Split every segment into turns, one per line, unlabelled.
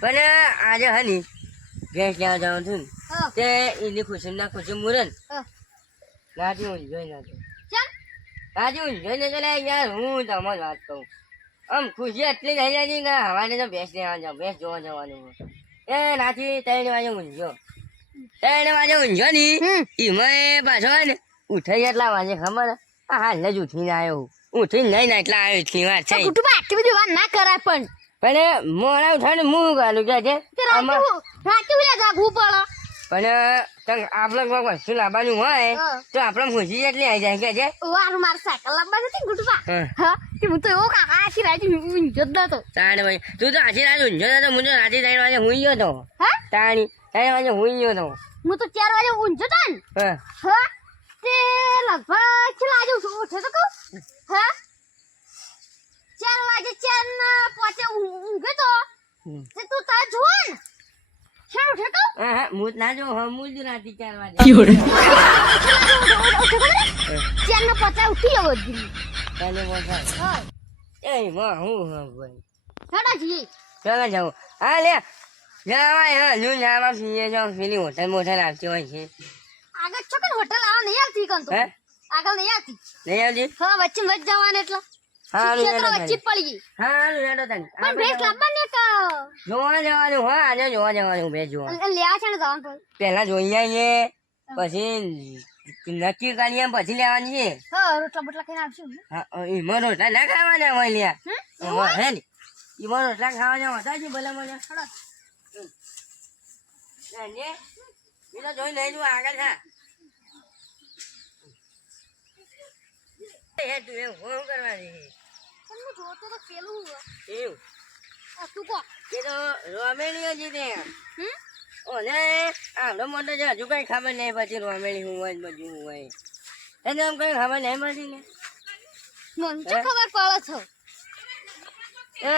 પણ આજે હની ભેંસ લેવા જવાનું છું ને.
હા.
તે એની ખુશી ના. ખુશી મુરન નાટી હું જોઈ ના હું જોઈને તો યાર હું તમને વાત કહું. આમ ખુશી એટલી થઈ છે કે હવાને તો ભેંસ લેવા જાવ ભેંસ જોવા જવાનું. એ નાથી ત્રણ વાગે ઊંઝો ત્રણ વાગે ઊંઝો ની. એમાં પાછો હોય ને ઉઠાઈ એટલા વાગે ખબર? આ હાલ જ ઉઠીને આવ્યો ઉઠીને નહીં ને એટલા આવ્યો એટલી વાર છે
કુટુંબા આટલી બધી વાત ના કરાય પણ.
પણ મોડા ઉઠાને મું ગાલું કે છે?
રાતે રાતે જાગવું પડે.
પણ આપણે કોઈ વસ્તુ લાવવાનું હોય તો આપણે ખુશી જેટલી આવી જાય કે છે.
વાર માર સાયકલ લાવવા નથી ગુટવા
હા.
હા તો એવો કાકા આખી રાતે ઊંઝો જ નતો.
તાણ ભાઈ તું તો આખી રાત ઊંઝો નતો હું તો રાતે ત્રણ વાગે હુઈ ગયો તો.
હા?
તાણી ત્રણ વાગે હુઈ ગયો તો.
હું તો ચાર વાગે ઊંઝો તો ને.
હા.
તે લગભગ છેલ્લા આજે ઉઠ- તો કહું. હા? ચાર વાગે ચાર પાંચે ઊંઘે તો. તું તાર જોવો ને.
હા હા હું જ ના જો હમ જ રાતે ચાર વાગે
ચાર ના પાંચે ઉઠી ગયો
તને મોટા એ માં હું હા ભાઈ
જઈએ
ચાલો જાઉં. હા લે. જવાય હા હું જવા પીએ જાઉં પેલી હોટલ મોટલ આવતી હોય છે.
આગળ છો હોટલ આવા નહીં આવતી કન તો. આગળ નહીં આવતી.
નહીં આવતી?
હા વચ્ચે મત જવાનું એટલે.
હારું
ક્ષેત્ર વચ્ચે પડી ગઈ
હારું હેડો તને.
પણ ભેંસ લાવવાની કે
જોવા જવાનું હા આજે જોવા જવાનું બે જોવા
લેવા છે ને જવાનું પણ
જોઈ આવીએ પછી નક્કી કરીએ પછી લેવાની છે.
હા રોટલા બોટલા ખાઈને આવશું
હા, ઈમાં રોટલા ના ખાવાના હોય લ્યા. હે ને. ઈમાં રોટલા ખાવાના હતા છે ભલા મને.
હેડો.
એ જોઈ નહીં તું આગળ થા. હે તું એમ ફોન કરવાની
જોતો તો પેલું
એવું?
આ તું
એ તો રોમેલી હતી તે
હમ?
ઓને આવડો મોટો છે હજુ કઈ ખબર નહીં પછી રોમેલી હું હોય બધું હું હોય. એને આમ કઈ ખબર નહીં પડતી ને.
મને તો ખબર પડે છે.
એ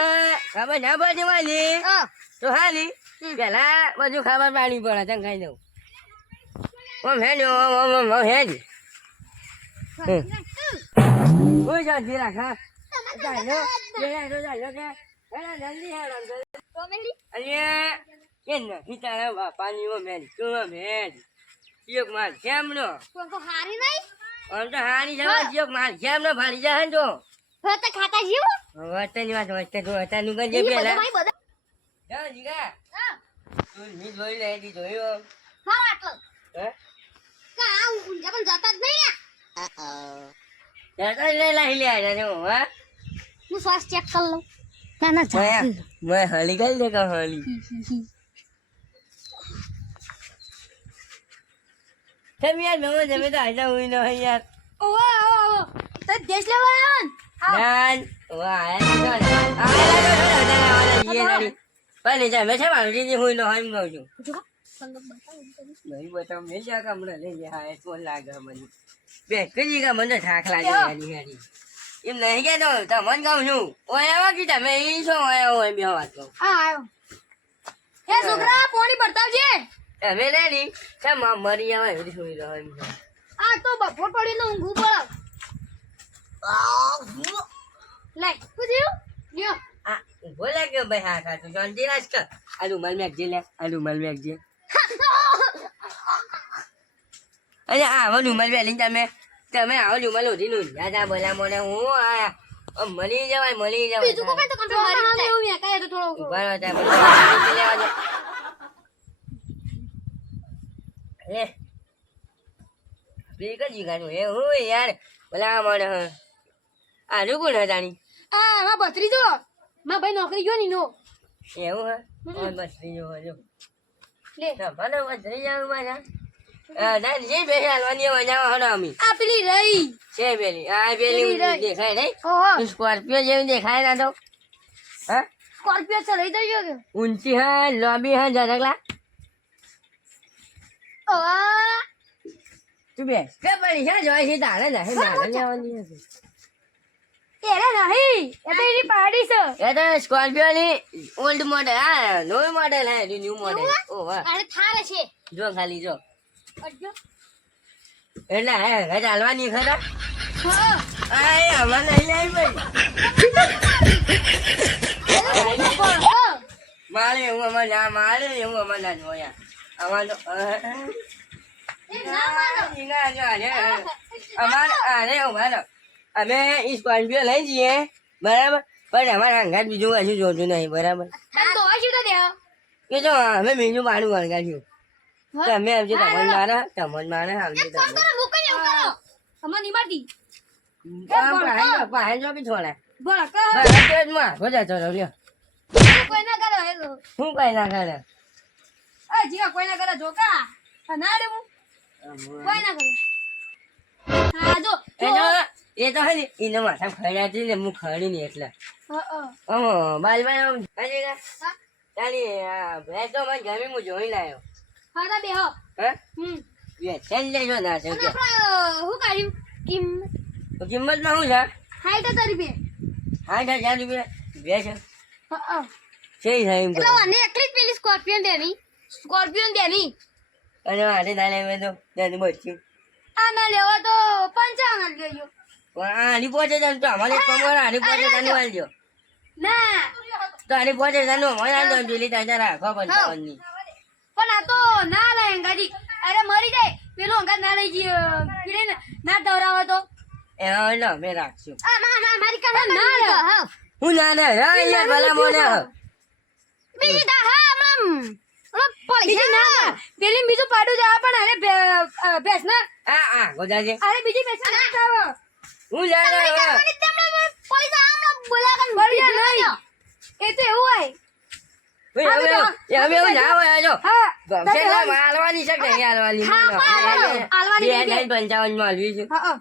ખબર ના પડતી હોય તો હાલી. પેલા બધું ખબર પાડવી પડે તને ખાઈ દઉં. ઓમ હે ને ઓમ ઓમ ઓમ ઓમ કોઈ શાંતિ રાખ હા. ચાલો ચાલો ચાલો કે એના જલ્દી હેડો
રોમેલી
અને એ નથી તારા બાપાની ઓ મેલ તું મેલ એક માર કેમનો
પણ તો હારી નહીં
આમ તો હારી જવા એક માર કેમનો ભારી જાય ને તો
હવે તો ખાતા જીવ
વાત વતન તો નું કરજે
ઈ બધા
પેલા
મારી બધા
જા જીગા
હા
તું ની જોઈ લે દી જોયો
હા આટલો
હે
કા ઊંઝા પણ જતા જ નહીં
જા તો લે લાહી લે જો હા
ને હું શ્વાસ ચેક કરી લઉં. ના ના
મેં મેં હળી ગઈ દે કા હળી? કેમ યાર નવો જમે તો આજા હોય ન હોય યાર.
ઓવો ઓવો તો દેશ લેવા આવ્યો ને?
નાન વાહ આયા આયા છીએ નાની. પણ નહીં મેં છે મારી દીદી હુઈ ન હોય એમ કહું છું.
જો
નહીં બતાવ મેં જા કામડા લઈ જા હા લાગે મને. બે કઈ કા મને થાક લાગે? હારી હારી એમ નહીં કે તો તમને કહું છું. ઓય આવા કે તમે ઈ છો ઓય ઓય બે વાત કહું
હા આવ્યો એ છોકરા પાણી ભરતાવજે
તમે લે ની છે માં મરી આવે એવી સુઈ રહ્યો એમ.
આ તો બફોર પડીને ઊંઘવું પડે. લે થયું? લ્યો.
આ ઊભો લાગ્યો ભાઈ હા ખાતું શાંતિ રાખ કર આ રૂમાલ મેકજે લે આ રૂમાલ મેકજે અરે આવો રૂમાલ પહેરીને તમે તમે આવો રૂમાલ ઓઢી નું દાદા બોલા મને હું આયા મળી જવાય મળી જવાય.
બીજું કોઈ તો કંટ્રોલ મારી જાય એવું મેકાય તો થોડો
ઊભા રહો. લે બે કજી જીગાનું હે હું યાર બોલા મને હ. આનું કોણ જાણી
આ માં ભત્રીજો માં ભાઈ નોકરી ગયો ની નો
એવું હે? બત્રી જો. હજો
લે.
મને બત્રી જાવ મારા આ ના જે બે હાલવાની મજામાં હડો અમી
આ પેલી રહી.
છે પેલી આ પેલી
પેલી
દેખાય નહીં? સ્કોર્પિયો જેવી દેખાય ના તો. હા?
સ્કોર્પિયો ચલાવી દઈ ગયો
ઊંચી હા લોબી હા ઝરકલા
ઓહ
તું બેસ. કે પડી છે જોઈ છે તારે નહીં મારે લેવાની નથી
એરે નહીં એ તો એની પાડી છે.
એ તો સ્કોર્પિયો ની ઓલ્ડ મોડેલ હા નવું મોડેલ હે ન્યુ મોડેલ ઓ વાહ.
અરે થારે છે.
જો ખાલી જો. એટલે હે હે ચાલવાની ખરા?
હા.
હમણાં નહીં આવી ભાઈ
હા
મારે એવું અમારે ના મારે હું અમારે ના જોયા. અમારે અરે અમારે અરે અમારે અમે સ્કોર્પિયો લઈ જઈએ. બરાબર? પણ અમારે અંગાત બીજું કશું જોતું નહીં બરાબર?
તો
અમે બીજું ભાડું વળગાડ્યું તમે આવજો તમને મારે તમને મારે આવજો તમે
કરો મૂકી દેવું કરો અમને નિમાતી
પાહે પાહે જો બી થોડા
બોલ કહો.
બરાબરમાં ગોજા તો લ્યો
કોઈ ના કરે હેલો.
હું કોઈ ના કરે?
આ જીવા કોઈ ના કરે જોકા. ના રે હું. કોઈ ના કરે. હા જો
એ તો એ હે એને માથા ખડ્યા ને હું ખડી નહીં એટલે. બાલ બાલ આ ભેંસ તો મને ગમી હું જોઈ લાયો
હા ના બે હો.
હે?
હમ.
વેચાઈ લેજો ના છે
અને આપણે શું કર્યું કિમ
તો કિંમતમાં શું છે?
હાઈટ હજાર રૂપિયા.
આઠ હજાર રૂપિયા? ભેંસ
હા હા
છે એમ
એટલે મને એકલી જ પેલી સ્કોર્પિયન દેની. સ્કોર્પિયન દેની.
અને આને ના લેવા તો ત્યાંથી બચ્યું
આ ના લેવા તો પંચાવન જ લેજો.
પણ આની પહોંચે જાય તો અમારે કમર આની પહોંચે જાનું વાલજો
ના.
તો આની પહોંચે જાનું અમારે આનો પેલી તાજા રાખો પંચાવનની
પણ આ તો ના લે અંગાજી. અરે મરી જાય. પેલું અંગાજ ના લઈ ગયો પીડે ને. ના દવરાવો તો.
એ હા લો મેં રાખશું
આ ના ના મારી કાઢ ના લે. હું.
ના લે. હે યાર ભલા મોને
બીજી દા હા મમ ઓલો પૈસા ના પેલી બીજું પાડું જા પણ અરે ભે- ના.
આ આ ગોજાજે
અરે બીજી ભેંસ ના ચાવો
હું જાણે
પૈસા આમ બોલાવન ભરી નહીં. એ તો એવું હોય.
હવે હવે હવે ના હોય જો
હા.
ગમશેલા માલવાની છે કે નહીં હાલવાની
હા, હાલવાની, હાલવાની
પંચાવનમાં હાલવી છું.
હા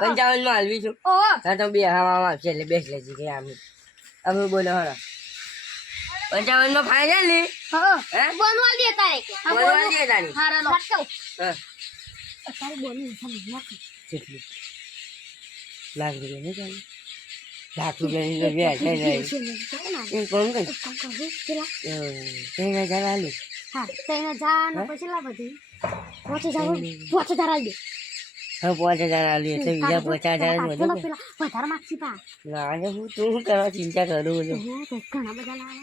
પંચાવનમાં હાલવી છું.
ઓહો.
હા તો બે હવામાં આવશે એટલે બેસ લેજી કે અમે અમે બોલો હરો પંચાવનમાં ફાઇનલની?
હા
હે.
બોનવાલ દે તારે
બોલવા દે તારી.
હારા લો.
હા
તારે બોની સામે નાખ.
કેટલી? લાખ રૂપિયા નહીં ચાલે? લાખ રૂપિયાની તો વ્યાજ થઈ જાય એમ કોમ કઈ? ત્રણ હજાર હાલું.
હા તઈને જા ને પછી લા બધી. પોચે જા પોચે જા દે
હવે પાંચ હજાર હાલું એટલે બીજા પચાસ હજાર જ
પેલા વધારે માગસી પા.
ના હું તું શું કરવા ચિંતા કરું છું?
ઘણા બધા લાવે.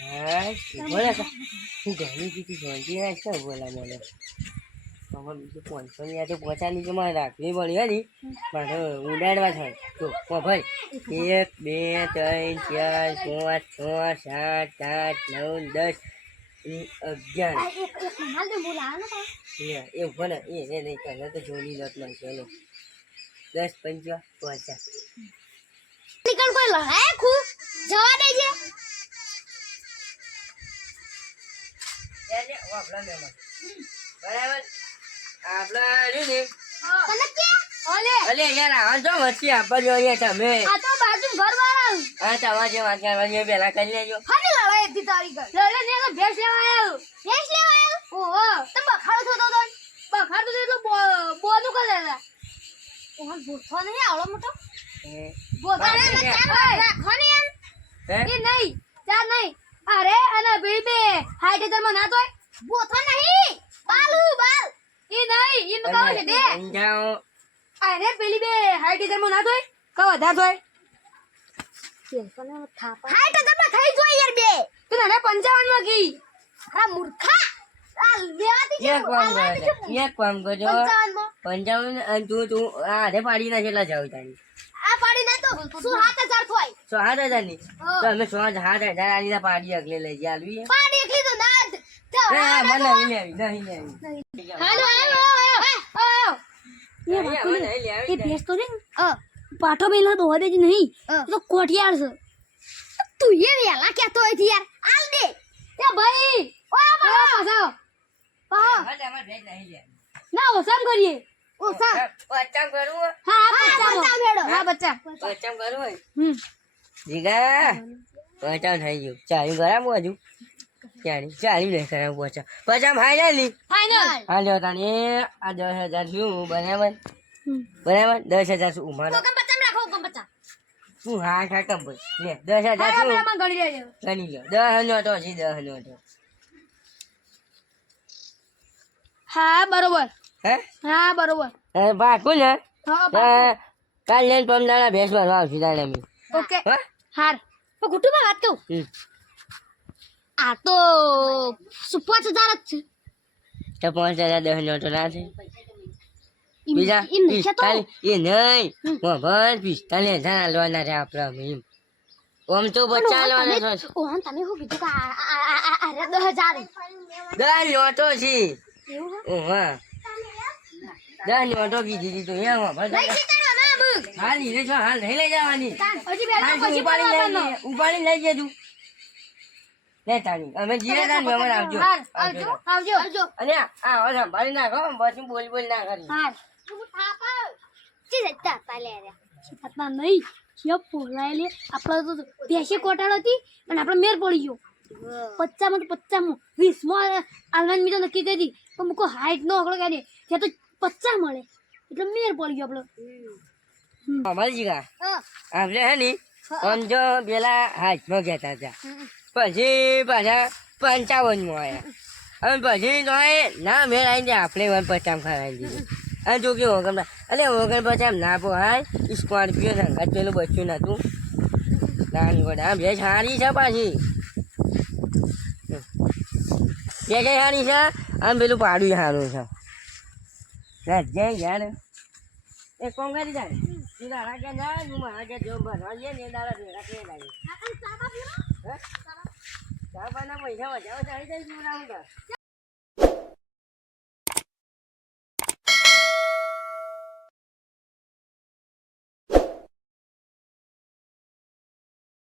હા બોલે હું ઘણી કીધી શાંતિ બોલા મને હવે બીજું પાંચસો ની યાદ મારે રાખવી પડી હતી મારે ઉડાડવા થાય. તો ભાઈ. એક બે ત્રણ ચાર પાંચ છ સાત આઠ નવ દસ અગિયાર.
દે બોલા ને
એ એ ભલે એ એ નહીં કરે તો જોડી લોટ મળશે દસ પંચા પચાસ
નીકળ કોઈ લડાય ખુ જવા દેજે.
એટલે આપણા મહેમાન બરાબર? આપણા ને
તને કે ઓલે
અલે યાર આ તો વચ્ચે આપવા જોઈએ તમે.
આ તો બાજુ ઘર વાળા
હા તમારે જે વાત કરવાની હોય કરી લેજો.
ફરી લડાઈ હતી તારી ઘર લડે ને તો ભેંસ લેવા આવ્યો. ભેંસ લેવા આવ્યો? ઓહો તો બખાડો થતો તો બખાડતો તો એટલું બો- બોનું કરે છે ઓહો બોથો નહીં આવડો મોટો.
હે?
રાખો ને એમ. એ નહીં ચાર નહીં. અરે અને બે બે. હાઈટમાં ના તોય. બોથો નહીં. કહો છે બે. અરે પેલી બે હાઈટ હજારમાં ના તોય કહો વધાર તોય હાઈટ હજારમાં થઈ જોઈ યાર બે. તું નાને પંચાવનમાં કી હા મૂર્ખા. આ લેવાતી
એક કામ કરો એક કામ કરજો.
પંચાવનમાં
પંચાવન અને તું તું આ પાડી ના કેટલા જાવ તારી.
આ પાડી ના તો શું હાથ હજાર થોય
સો સાત હજારની
હા.
તો અમે સો સાત હજાર આલી પાડી અગલે લઈ જાય આલવી
પાડી એકલી તો ના જ. તો
ના મને નહીં લેવી નહીં લેવી
હાલો આયો આયો આયો
એ નહીં.
એ ભેંસ તો છે પાઠો બેલા તો દેજ નહીં. તો કોઠિયાર છે. તું એ વેલા કહેતો હોય યાર? આલ દે. એ ભાઈ ઓય પાછો પાછો
અમારે અમારે ભેજ નહીં લે.
ના ઓસામ કરીએ. ઓસામ
પચામ કરું
હા હા બચ્ચા મેડો હા બચ્ચા
બચ્ચા કરું
હમ.
જીગા બચ્ચા થઈ ગયું. ચાલી હું હજુ ચાલી ચાલી નહીં કરાવું પચામ પચામ હાઈ જાય ની
ફાઇનલ
હા લ્યો તાને આ દસ હજાર શું? બરાબર? બરાબર? દસ હજાર શું? ઉમારો શું? હા હા કમ લે દસ હજાર શું?
ગણી
લો દસ નો તો છે દસ નો તો.
હા બરોબર.
હે?
હા બરોબર.
હવે પાકું ને? કાલ લઈને પમદાડા ભેંસ ભરવા આવશું તાણે અમે.
ઓકે.
હા?
હાર. તો કુટુંબમાં વાત કહું. આ તો પાંચ હજાર જ છે.
તો પાંચ હજાર દસ નો તો ના
છે બીજા
પિસ્તાલીસ એ નહીં. મોહન પિસ્તાલીસ હજાર આલવાના છે આપણે એમ આમ તો બચ્ચા આલવાના છે.
ઓહન તમે શું કીધું કે આ- આ- આ- આ- આ રે દસ હજાર
દસ નોટો છે.
એવું હા?
દસ નોટો કીધી હતી તો એ
લઈ. જતા.
હાલ ઈ છો હાલ નહીં લઈ જવાની. ઉપાડી. લઈ જજે, ઉપાડી લઈ જજે તું. લે તાણી અમે જીએ તાણ મહેમાન આવજો.
આવજો આવજો. આવજો.
અને આ આ હવે સંભાળી નાખો પછી બોલ બોલ ના કરી
હાર. ચી જતા પાલે રે. ચિંતા નહીં કે પોલાય લે. આપણે તો પેશી કોટાળ હતી અને આપણે મેર પડી ગયો. પચ્ચામાં તો પચ્ચામાં? વીસમાં આલવાની મી તો નક્કી કરી હતી પણ મૂકો હાઈટ નો આંકડો કહે ત્યાં તો પચ્ચા મળે. એટલે મેર પડી ગયો આપણો
અમારી જીગા આપણે હે ની આમ જો પેલા હાથમાં કહેતા હતા. પછી પાછા પંચાવનમાં આવ્યા. અને પછી તો ના મેળ આવી દે, આપણે વન પચામ ખરાવી દીધું અને જો કે ઓગણ અલે ઓગણ પચામ ના પોહાય, સ્કોર્પિયો સંગાત પેલું બચ્યું નતું નાની ગોડા આમ ભેજ સારી છે પાછી. ભેજ સારી છે, આમ પેલું પાડું સારું છે. જય યાર. એ કોમ કરી જાય? ચા પાના પૈસા વધારે ચાલી જાય શું ના